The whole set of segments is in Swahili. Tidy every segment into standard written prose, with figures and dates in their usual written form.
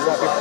Olha.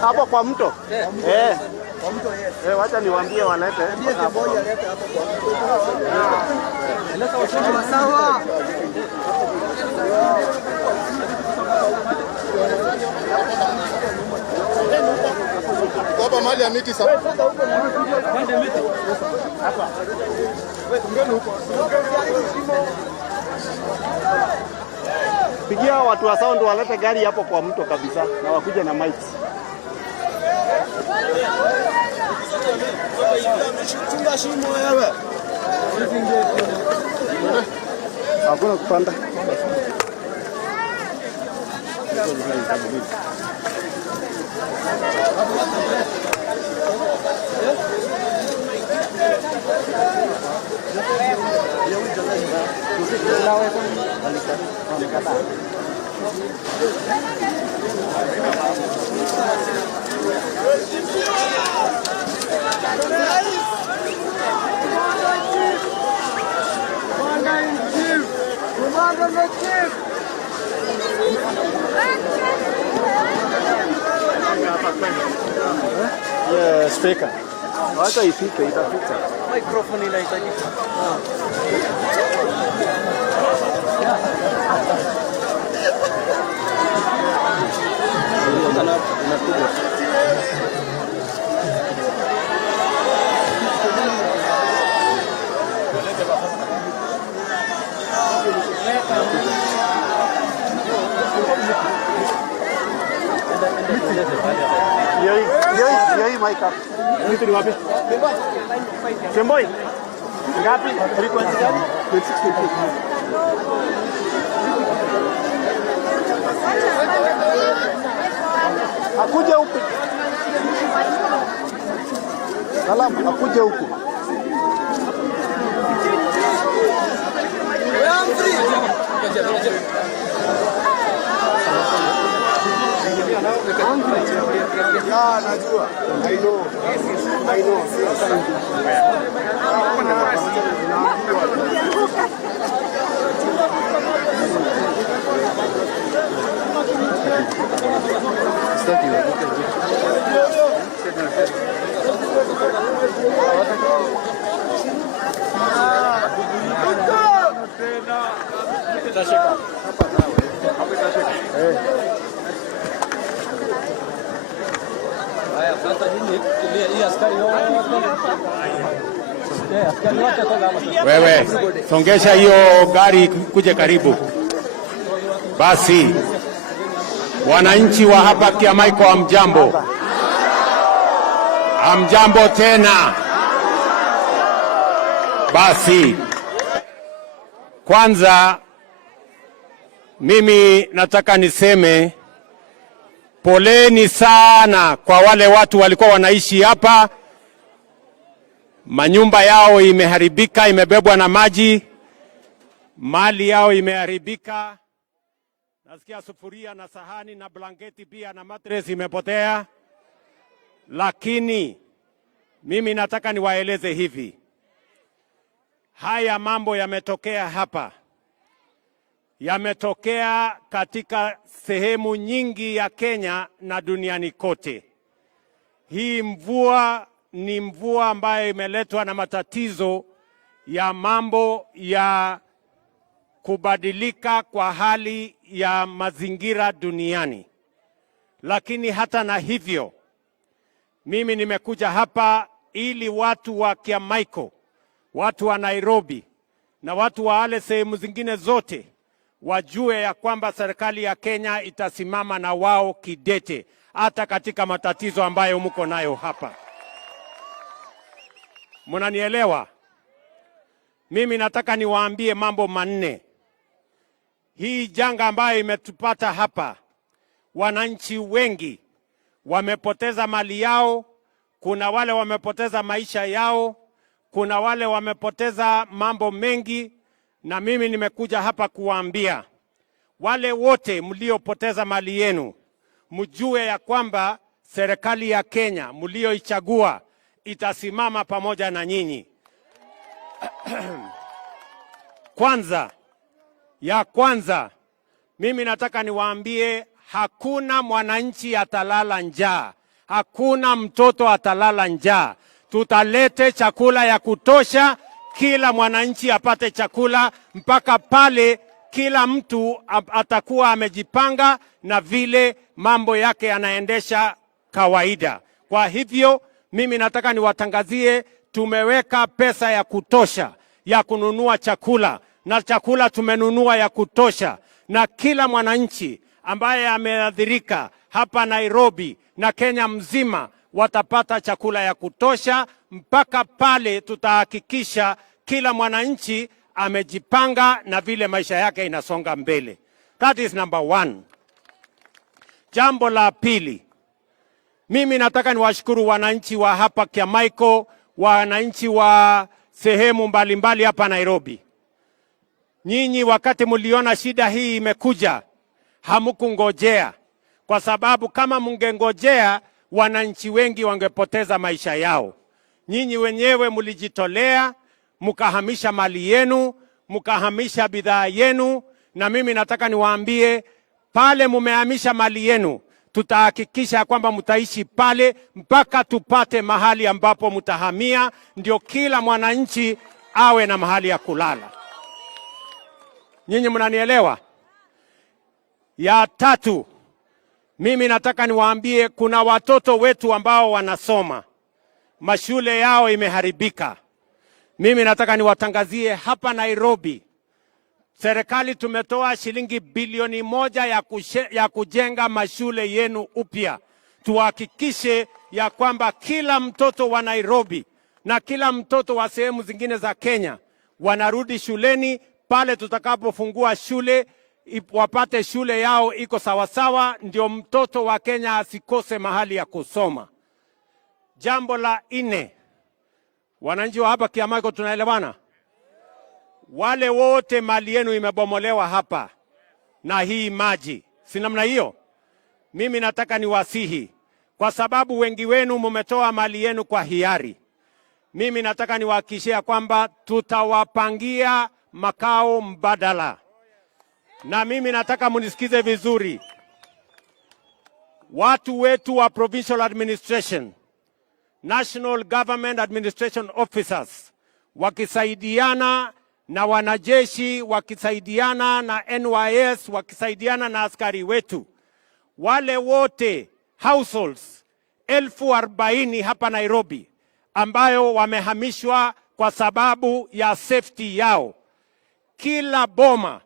Hapo kwa mto. Kwa mto wacha niwaambie walete. Hapo kwa mto. Sawa. Hapa mali ya miti sasa. Pande miti. Hapa. Wewe tungeni huko. Pigia watu wa sound walete gari hapo kwa mto kabisa na wakuje na mics. Chunga shimo wewe. Hakuna kupanda. Yeah, speaker. Wacha ifike, itafika. Microphone inahitajika. Yoi mic up. Itu di wapi? Semboi. Ngapi? Frequency gani? 2650. Akuje huku. Salamu, akuje huku. Yeah, najua. I know. Wewe songesha hiyo gari kuje karibu. Basi wananchi wa hapa Kiamaiko, hamjambo? Hamjambo tena. Basi kwanza mimi nataka niseme poleni sana kwa wale watu walikuwa wanaishi hapa. Manyumba yao imeharibika, imebebwa na maji, mali yao imeharibika. Nasikia sufuria na sahani na blanketi pia na mattress imepotea. Lakini mimi nataka niwaeleze hivi. Haya mambo yametokea hapa. Yametokea katika sehemu nyingi ya Kenya na duniani kote. Hii mvua ni mvua ambayo imeletwa na matatizo ya mambo ya kubadilika kwa hali ya mazingira duniani. Lakini hata na hivyo, mimi nimekuja hapa ili watu wa Kiamaiko, watu wa Nairobi na watu wa wale sehemu zingine zote wajue ya kwamba serikali ya Kenya itasimama na wao kidete hata katika matatizo ambayo mko nayo hapa. Mnanielewa? Mimi nataka niwaambie mambo manne. Hii janga ambayo imetupata hapa, wananchi wengi wamepoteza mali yao, kuna wale wamepoteza maisha yao, kuna wale wamepoteza mambo mengi, na mimi nimekuja hapa kuwaambia wale wote mliopoteza mali yenu, mjue ya kwamba serikali ya Kenya mlioichagua itasimama pamoja na nyinyi. Kwanza, mimi nataka niwaambie hakuna mwananchi atalala njaa, hakuna mtoto atalala njaa. Tutalete chakula ya kutosha, kila mwananchi apate chakula mpaka pale kila mtu atakuwa amejipanga na vile mambo yake yanaendesha kawaida. Kwa hivyo mimi nataka niwatangazie, tumeweka pesa ya kutosha ya kununua chakula, na chakula tumenunua ya kutosha, na kila mwananchi ambaye ameathirika hapa Nairobi na Kenya mzima watapata chakula ya kutosha mpaka pale tutahakikisha kila mwananchi amejipanga na vile maisha yake inasonga mbele. That is number one. Jambo la pili, mimi nataka niwashukuru wananchi wa hapa Kiamaiko, wananchi wa sehemu mbalimbali hapa Nairobi. Nyinyi wakati mliona shida hii imekuja, hamukungojea, kwa sababu kama mungengojea wananchi wengi wangepoteza maisha yao. Nyinyi wenyewe mlijitolea, mukahamisha mali yenu, mukahamisha bidhaa yenu, na mimi nataka niwaambie, pale mumehamisha mali yenu, tutahakikisha kwamba mtaishi pale mpaka tupate mahali ambapo mtahamia, ndio kila mwananchi awe na mahali ya kulala. Nyinyi mnanielewa? Ya tatu, mimi nataka niwaambie, kuna watoto wetu ambao wanasoma, mashule yao imeharibika. Mimi nataka niwatangazie hapa Nairobi, serikali tumetoa shilingi bilioni 1 ya kujenga mashule yenu upya. Tuhakikishe ya kwamba kila mtoto wa Nairobi na kila mtoto wa sehemu zingine za Kenya wanarudi shuleni. Pale tutakapofungua shule, wapate shule yao iko sawasawa, ndio mtoto wa Kenya asikose mahali ya kusoma. Jambo la 4, wananchi wa hapa Kiamaiko, tunaelewana? Wale wote mali yenu imebomolewa hapa na hii maji, si namna hiyo? Mimi nataka niwasihi, kwa sababu wengi wenu mumetoa mali yenu kwa hiari. Mimi nataka niwahakikishia kwamba tutawapangia makao mbadala. Na mimi nataka munisikize vizuri, watu wetu wa provincial administration, national government administration officers, wakisaidiana na wanajeshi, wakisaidiana na NYS, wakisaidiana na askari wetu, wale wote households 40,000 hapa Nairobi ambayo wamehamishwa kwa sababu ya safety yao, kila boma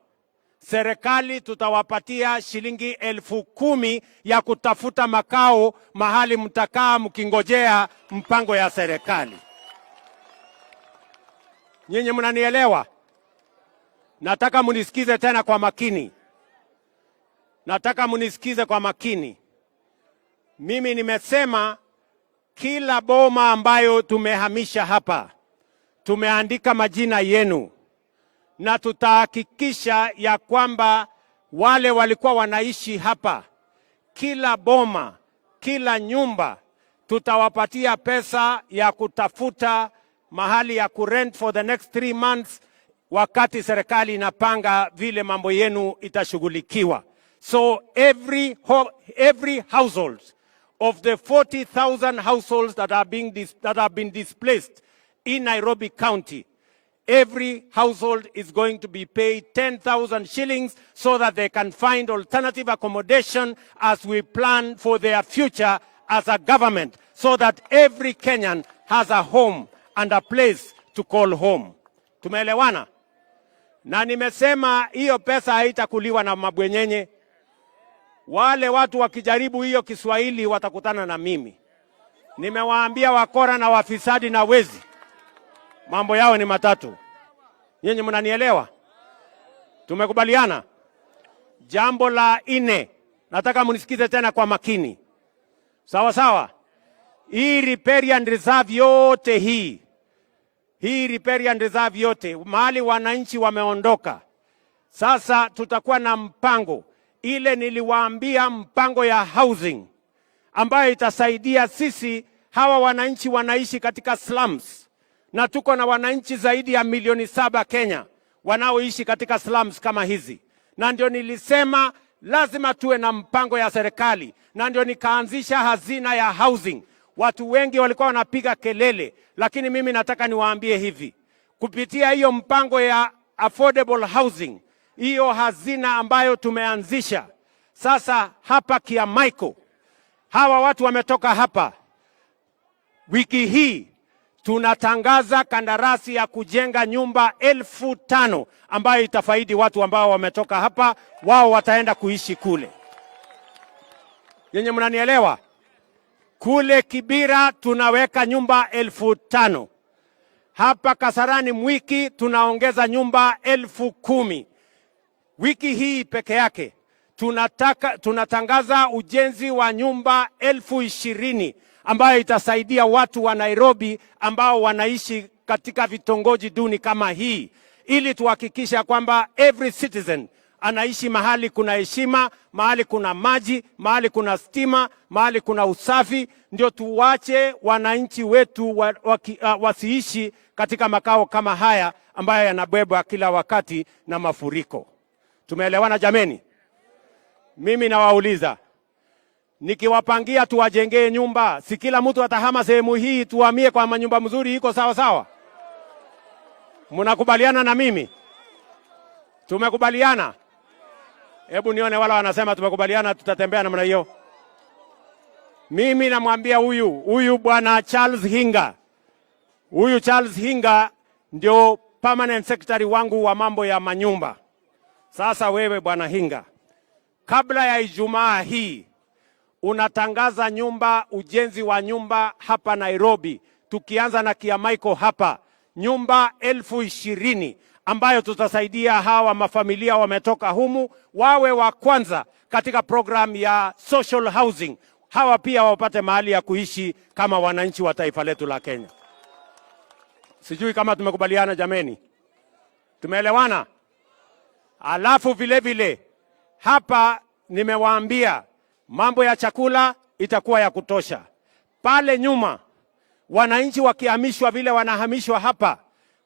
serikali tutawapatia shilingi 10,000 ya kutafuta makao mahali mtakaa mkingojea mpango ya serikali. Nyinyi mnanielewa? Nataka munisikize tena kwa makini. Nataka munisikize kwa makini. Mimi nimesema kila boma ambayo tumehamisha hapa, tumeandika majina yenu, na tutahakikisha ya kwamba wale walikuwa wanaishi hapa, kila boma, kila nyumba, tutawapatia pesa ya kutafuta mahali ya kurent for the next 3 months, wakati serikali inapanga vile mambo yenu itashughulikiwa. So every household of the 40,000 households that have been displaced in Nairobi County, every household is going to be paid 10,000 shillings so that they can find alternative accommodation as we plan for their future as a government, so that every Kenyan has a home and a place to call home. Tumeelewana? Na nimesema hiyo pesa haitakuliwa na mabwenyenye. Wale watu wakijaribu hiyo Kiswahili watakutana na mimi. Nimewaambia wakora na wafisadi na wezi, mambo yao ni matatu. Nyinyi mnanielewa? Tumekubaliana? Jambo la 4, nataka munisikize tena kwa makini. Sawa sawa? Hii riparian reserve yote hii riparian reserve yote, mahali wananchi wameondoka, sasa tutakuwa na mpango ile niliwaambia, mpango ya housing ambayo itasaidia sisi. Hawa wananchi wanaishi katika slums, na tuko na wananchi zaidi ya milioni 7 Kenya wanaoishi katika slums kama hizi, na ndio nilisema lazima tuwe na mpango ya serikali, na ndio nikaanzisha hazina ya housing. Watu wengi walikuwa wanapiga kelele, lakini mimi nataka niwaambie hivi, kupitia hiyo mpango ya affordable housing, hiyo hazina ambayo tumeanzisha sasa hapa Kiamaiko, hawa watu wametoka hapa. Wiki hii tunatangaza kandarasi ya kujenga nyumba 5,000 ambayo itafaidi watu ambao wametoka hapa, wao wataenda kuishi kule. Yenye mnanielewa? Kule Kibira tunaweka nyumba 5,000. Hapa Kasarani Mwiki tunaongeza nyumba 10,000. Wiki hii peke yake tunatangaza ujenzi wa nyumba 20,000 ambayo itasaidia watu wa Nairobi ambao wanaishi katika vitongoji duni kama hii, ili tuhakikisha kwamba every citizen anaishi mahali kuna heshima, mahali kuna maji, mahali kuna stima, mahali kuna usafi. Ndio tuwache wananchi wetu wasiishi katika makao kama haya ambayo yanabebwa kila wakati na mafuriko. Tumeelewana jameni? Mimi nawauliza, nikiwapangia tuwajengee nyumba, si kila mtu atahama sehemu hii tuhamie kwa manyumba mzuri? Iko sawa sawa? Mnakubaliana na mimi? Tumekubaliana? Hebu nione wala wanasema tumekubaliana, tutatembea namna hiyo. Mimi namwambia huyu bwana Charles Hinga. Huyu Charles Hinga ndio permanent secretary wangu wa mambo ya manyumba. Sasa wewe bwana Hinga, kabla ya Ijumaa hii unatangaza ujenzi wa nyumba hapa Nairobi, tukianza na Kiamaiko hapa, nyumba 20,000 ambayo tutasaidia hawa mafamilia wametoka humu wawe wa kwanza katika program ya social housing. Hawa pia wapate mahali ya kuishi kama wananchi wa taifa letu la Kenya. Sijui kama tumekubaliana jameni? Tumeelewana? Alafu vile vile hapa nimewaambia mambo ya chakula itakuwa ya kutosha. Pale nyuma wananchi wakihamishwa vile wanahamishwa hapa,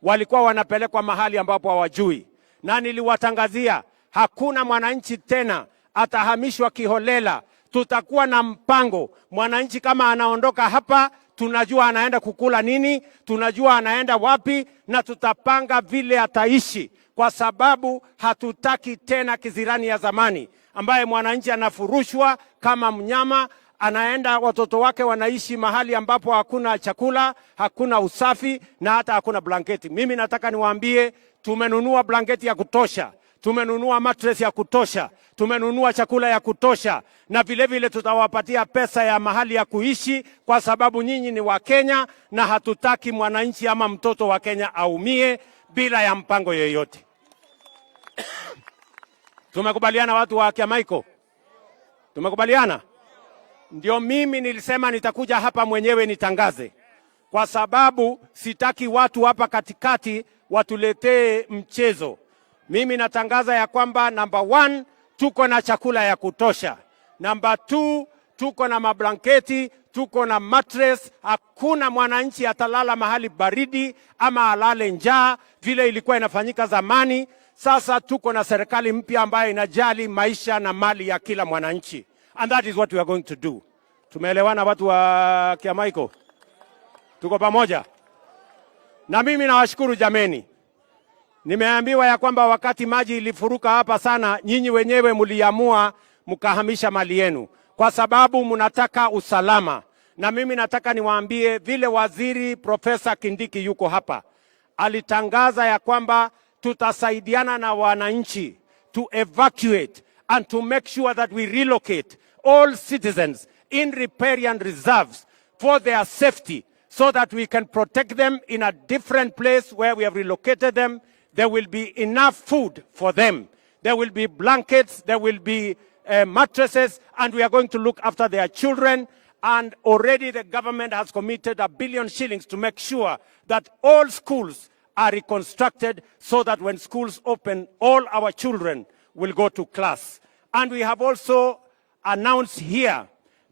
walikuwa wanapelekwa mahali ambapo hawajui, na niliwatangazia hakuna mwananchi tena atahamishwa kiholela. Tutakuwa na mpango. Mwananchi kama anaondoka hapa, tunajua anaenda kukula nini, tunajua anaenda wapi, na tutapanga vile ataishi, kwa sababu hatutaki tena kizirani ya zamani ambaye mwananchi anafurushwa kama mnyama, anaenda watoto wake wanaishi mahali ambapo hakuna chakula, hakuna usafi na hata hakuna blanketi. Mimi nataka niwaambie, tumenunua blanketi ya kutosha, tumenunua mattress ya kutosha, tumenunua chakula ya kutosha, na vile vile tutawapatia pesa ya mahali ya kuishi, kwa sababu nyinyi ni wa Kenya na hatutaki mwananchi ama mtoto wa Kenya aumie bila ya mpango yoyote. Tumekubaliana watu wa Kiamaiko? Tumekubaliana? Ndio mimi nilisema nitakuja hapa mwenyewe nitangaze, kwa sababu sitaki watu hapa katikati watuletee mchezo. Mimi natangaza ya kwamba number 1, tuko na chakula ya kutosha. Number 2, tuko na mablanketi, tuko na mattress. Hakuna mwananchi atalala mahali baridi ama alale njaa vile ilikuwa inafanyika zamani. Sasa tuko na serikali mpya ambayo inajali maisha na mali ya kila mwananchi. And that is what we are going to do. Tumeelewana watu wa Kiamaiko? Tuko pamoja? Na mimi nawashukuru jameni. Nimeambiwa ya kwamba wakati maji ilifuruka hapa sana, nyinyi wenyewe mliamua mkahamisha mali yenu kwa sababu mnataka usalama. Na mimi nataka niwaambie vile waziri Profesa Kindiki yuko hapa, alitangaza ya kwamba tutasaidiana na wananchi to evacuate and to make sure that we relocate all citizens in riparian reserves for their safety, so that we can protect them in a different place where we have relocated them. There will be enough food for them. There will be blankets, there will be mattresses, and we are going to look after their children. And already the government has committed $1 billion shillings to make sure that all schools are reconstructed, so that when schools open, all our children will go to class. And we have also announced here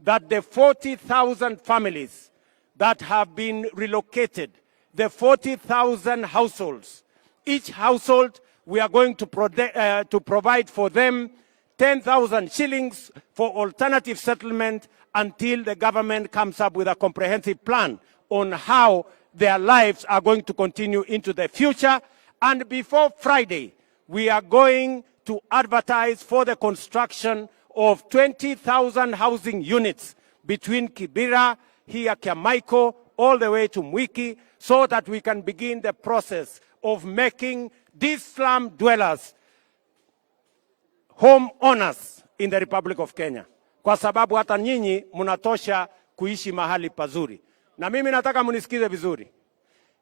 that the 40,000 families that have been relocated, the 40,000 households, each household, we are going to provide for them 10,000 shillings for alternative settlement until the government comes up with a comprehensive plan on how their lives are going to continue into the future. And before Friday, we are going to advertise for the construction of 20,000 housing units between Kibera, here Kiamaiko, all the way to Mwiki, so that we can begin the process of making these slum dwellers home owners in the Republic of Kenya. Kwa sababu hata nyinyi mnatosha kuishi mahali pazuri. Na mimi nataka munisikize vizuri.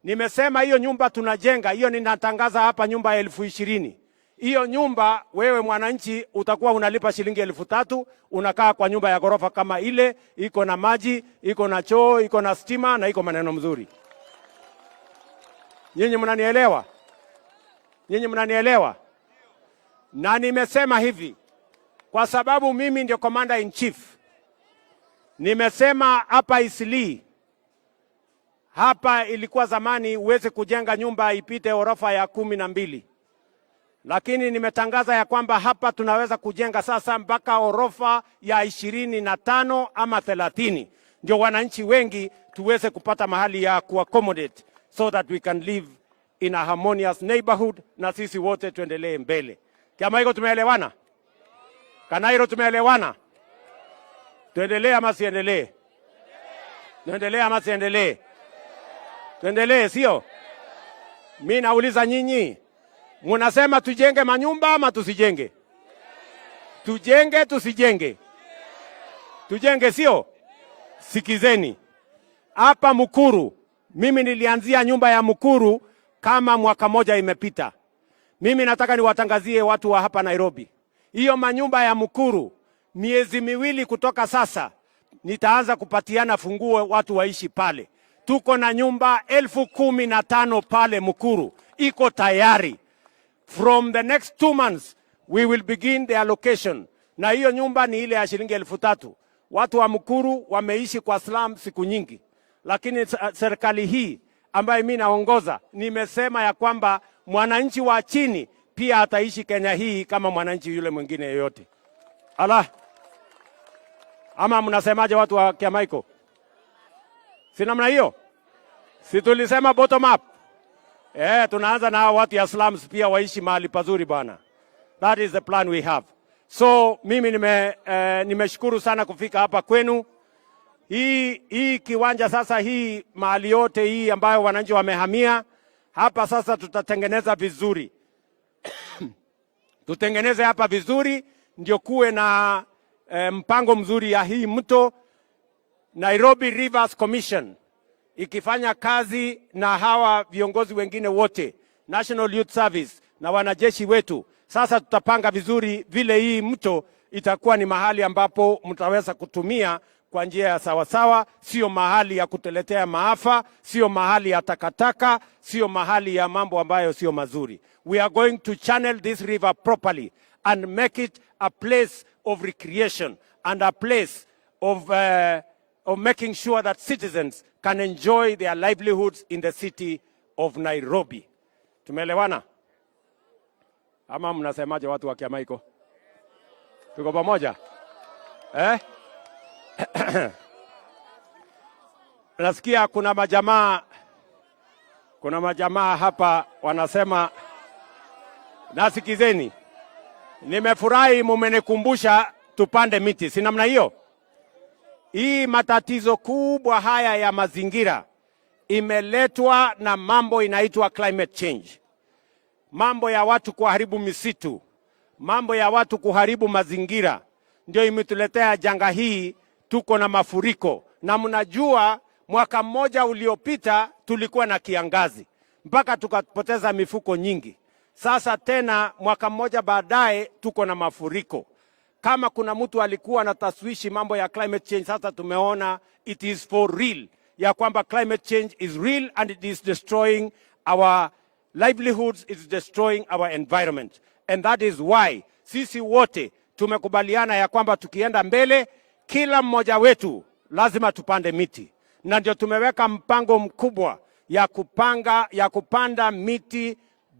Nimesema hiyo nyumba tunajenga, hiyo ninatangaza hapa nyumba ya 20,000. Hiyo nyumba wewe mwananchi utakuwa unalipa shilingi 3,000, unakaa kwa nyumba ya ghorofa kama ile, iko na maji, iko na choo, iko na stima na iko maneno mzuri. Nyinyi mnanielewa? Nyinyi mnanielewa? Na nimesema hivi kwa sababu mimi ndio commander in chief. Nimesema hapa Eastleigh, hapa ilikuwa zamani uweze kujenga nyumba ipite orofa ya 12. Lakini nimetangaza ya kwamba hapa tunaweza kujenga sasa mpaka orofa ya 25 ama 30. Ndio wananchi wengi tuweze kupata mahali ya kuaccommodate so that we can live in a harmonious neighborhood na sisi wote tuendelee mbele. Kiamaiko tumeelewana? Kanairo tumeelewana? Tuendelee ama siendelee? Tuendelee ama siendelee? Tuendelee, sio? Mimi nauliza nyinyi, munasema tujenge manyumba ama tusijenge? Tujenge, tusijenge? Tujenge, sio? Sikizeni. Hapa Mukuru, mimi nilianzia nyumba ya Mukuru kama mwaka moja imepita. Mimi nataka niwatangazie watu wa hapa Nairobi. Hiyo manyumba ya Mukuru, miezi miwili kutoka sasa, nitaanza kupatiana funguo watu waishi pale. Tuko na nyumba 15,000 pale Mukuru. Iko tayari. From the next 2 months, we will begin the allocation. Na hiyo nyumba ni ile ya shilingi 3,000. Watu wa Mukuru wameishi kwa slum siku nyingi. Lakini serikali hii ambayo mimi naongoza, nimesema ya kwamba mwananchi wa chini pia ataishi Kenya hii kama mwananchi yule mwingine yoyote. Ama mnasemaje watu wa Kiamaiko? Si namna hiyo? Si tulisema bottom up? Tunaanza na watu ya slums pia waishi mahali pazuri bwana. That is the plan we have. So mimi nimeshukuru sana kufika hapa kwenu. Hii kiwanja sasa, hii mahali yote hii ambayo wananchi wamehamia hapa sasa tutatengeneza vizuri. Tutengeneze hapa vizuri ndio kuwe na mpango mzuri ya hii mto. Nairobi Rivers Commission ikifanya kazi na hawa viongozi wengine wote, National Youth Service na wanajeshi wetu, sasa tutapanga vizuri vile hii mto itakuwa ni mahali ambapo mtaweza kutumia kwa njia ya sawasawa, sio mahali ya kuteletea maafa, sio mahali ya takataka, sio mahali ya mambo ambayo sio mazuri. We are going to channel this river properly and make it a place of recreation and a place of making sure that citizens can enjoy their livelihoods in the city of Nairobi. Tumeelewana? Ama mnasemaje watu wa Kiamaiko? Tuko pamoja? Nasikia kuna majamaa hapa wanasema, nasikizeni, nimefurahi mumenikumbusha tupande miti. Si namna hiyo? Hii matatizo kubwa haya ya mazingira imeletwa na mambo inaitwa climate change. Mambo ya watu kuharibu misitu, mambo ya watu kuharibu mazingira ndio imetuletea janga hii. Tuko na mafuriko, na mnajua mwaka mmoja uliopita tulikuwa na kiangazi mpaka tukapoteza mifuko nyingi. Sasa tena mwaka mmoja baadaye tuko na mafuriko. Kama kuna mtu alikuwa na taswishi mambo ya climate change, sasa tumeona it is for real, ya kwamba climate change is real and it is destroying our livelihoods, it is destroying our environment. And that is why sisi wote tumekubaliana ya kwamba tukienda mbele, kila mmoja wetu lazima tupande miti. Na ndio tumeweka mpango mkubwa ya kupanda miti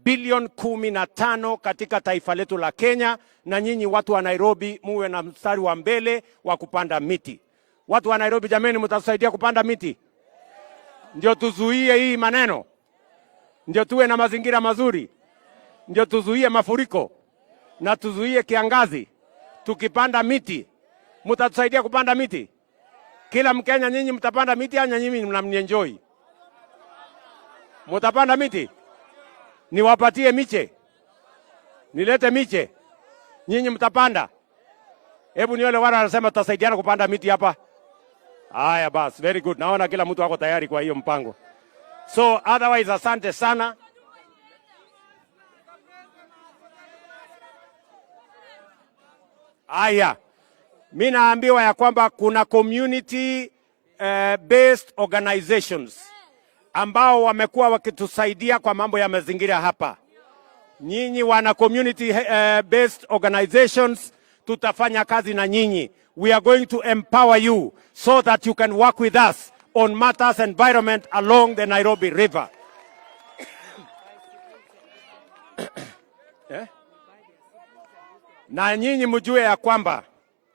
bilioni 15 katika taifa letu la Kenya, na nyinyi watu wa Nairobi muwe na mstari wa mbele wa kupanda miti. Watu wa Nairobi jameni, mtatusaidia kupanda miti? Ndio tuzuie hii maneno, ndio tuwe na mazingira mazuri, ndio tuzuie mafuriko na tuzuie kiangazi. Tukipanda miti, mtatusaidia kupanda miti? Kila Mkenya nyinyi mtapanda miti au nyinyi mnamnienjoy? Mtapanda miti? Niwapatie miche? Nilete miche? Nyinyi mtapanda? Hebu nione wale wanasema tutasaidiana kupanda miti hapa. Haya basi, very good. Naona kila mtu wako tayari kwa hiyo mpango. So otherwise, asante sana. Aya, mimi naambiwa ya kwamba kuna community based organizations ambao wamekuwa wakitusaidia kwa mambo ya mazingira hapa. Nyinyi wana community based organizations, tutafanya kazi na nyinyi. We are going to empower you so that you can work with us on matters environment along the Nairobi River. Na nyinyi mjue ya kwamba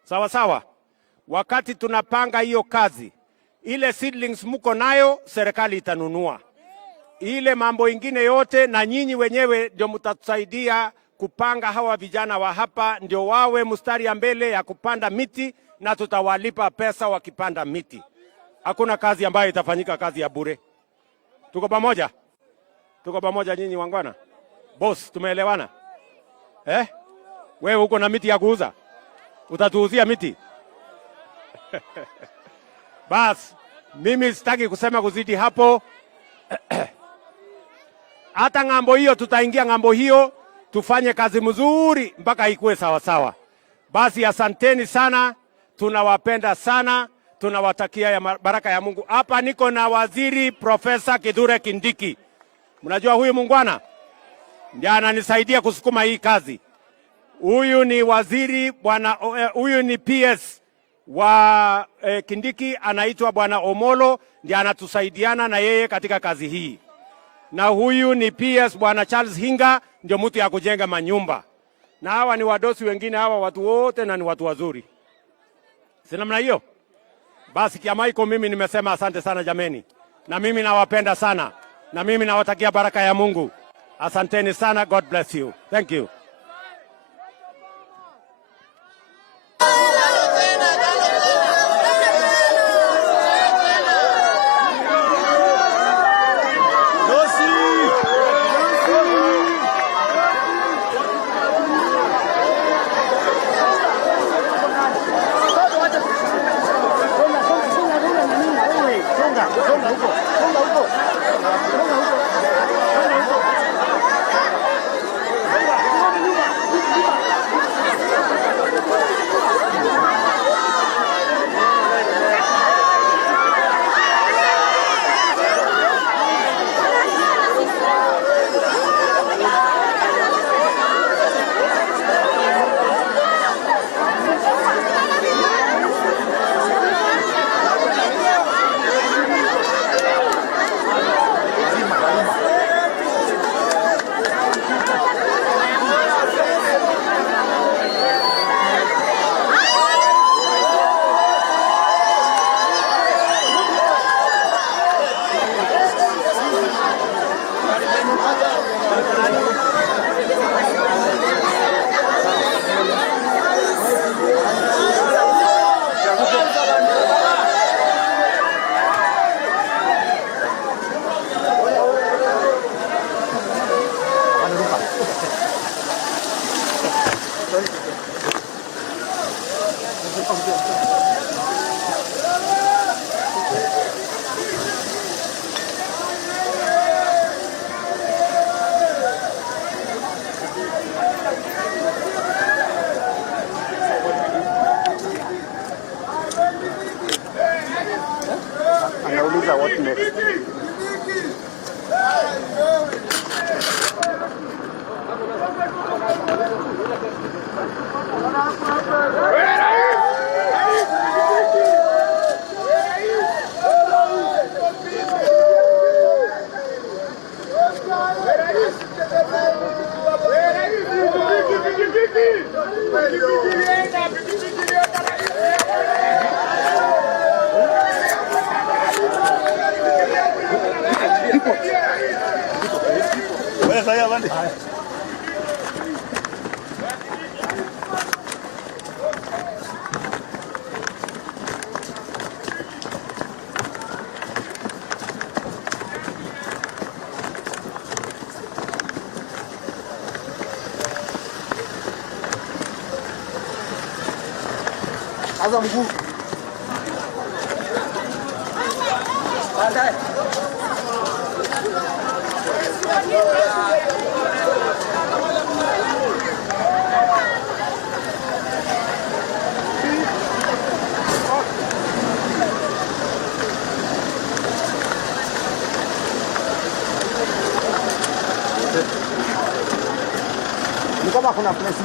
sawa sawa, wakati tunapanga hiyo kazi, ile seedlings mko nayo serikali itanunua. Ile mambo ingine yote na nyinyi wenyewe ndio mtatusaidia kupanga hawa vijana wa hapa ndio wawe mstari ya mbele ya kupanda miti, na tutawalipa pesa wakipanda miti. Hakuna kazi ambayo itafanyika kazi ya bure. Tuko pamoja? Tuko pamoja nyinyi wangwana? Boss, tumeelewana? Wewe uko na miti ya kuuza? Utatuuzia miti? Bas, mimi sitaki kusema kuzidi hapo. Hata ng'ambo hiyo tutaingia ng'ambo hiyo, tufanye kazi mzuri mpaka ikuwe sawa sawa. Basi asanteni sana, tunawapenda sana, tunawatakia ya baraka ya Mungu. Hapa niko na Waziri Profesa Kithure Kindiki. Mnajua huyu mungwana ndiye ananisaidia kusukuma hii kazi. Huyu ni waziri bwana, huyu ni PS wa Kindiki, anaitwa bwana Omolo, ndiye anatusaidiana na yeye katika kazi hii. Na huyu ni PS bwana Charles Hinga, ndio mtu ya kujenga manyumba. Na hawa ni wadosi wengine, hawa watu wote na ni watu wazuri. Si namna hiyo? Basi kiama iko, mimi nimesema asante sana jameni. Na mimi nawapenda sana. Na mimi nawatakia baraka ya Mungu. Asanteni sana. God bless you. Thank you. haya bwana. Kaza mguu. Baadaye. Ni kama kuna press